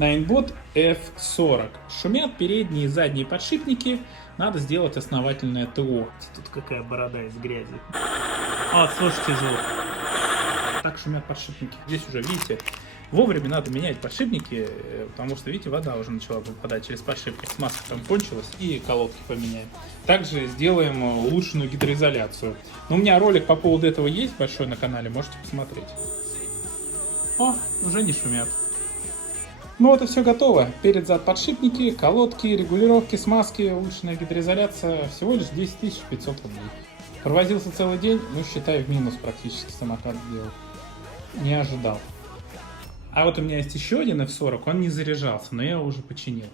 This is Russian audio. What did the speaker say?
Ninebot F40. Шумят передние и задние подшипники. Надо сделать основательное ТО. Тут какая борода из грязи. Слушайте звук. Так шумят подшипники. Здесь уже, видите, вовремя надо менять подшипники, потому что, видите, вода уже начала выпадать через подшипник. Смазка там кончилась, и колодки поменяем. Также сделаем улучшенную гидроизоляцию. Но у меня ролик по поводу этого есть большой на канале, можете посмотреть. Уже не шумят. Ну вот и все готово. Перед-зад подшипники, колодки, регулировки, смазки, улучшенная гидроизоляция. Всего лишь 10 500 рублей. Провозился целый день, ну считай, в минус практически самокат сделал. Не ожидал. А вот у меня есть еще один F40, он не заряжался, но я его уже починил.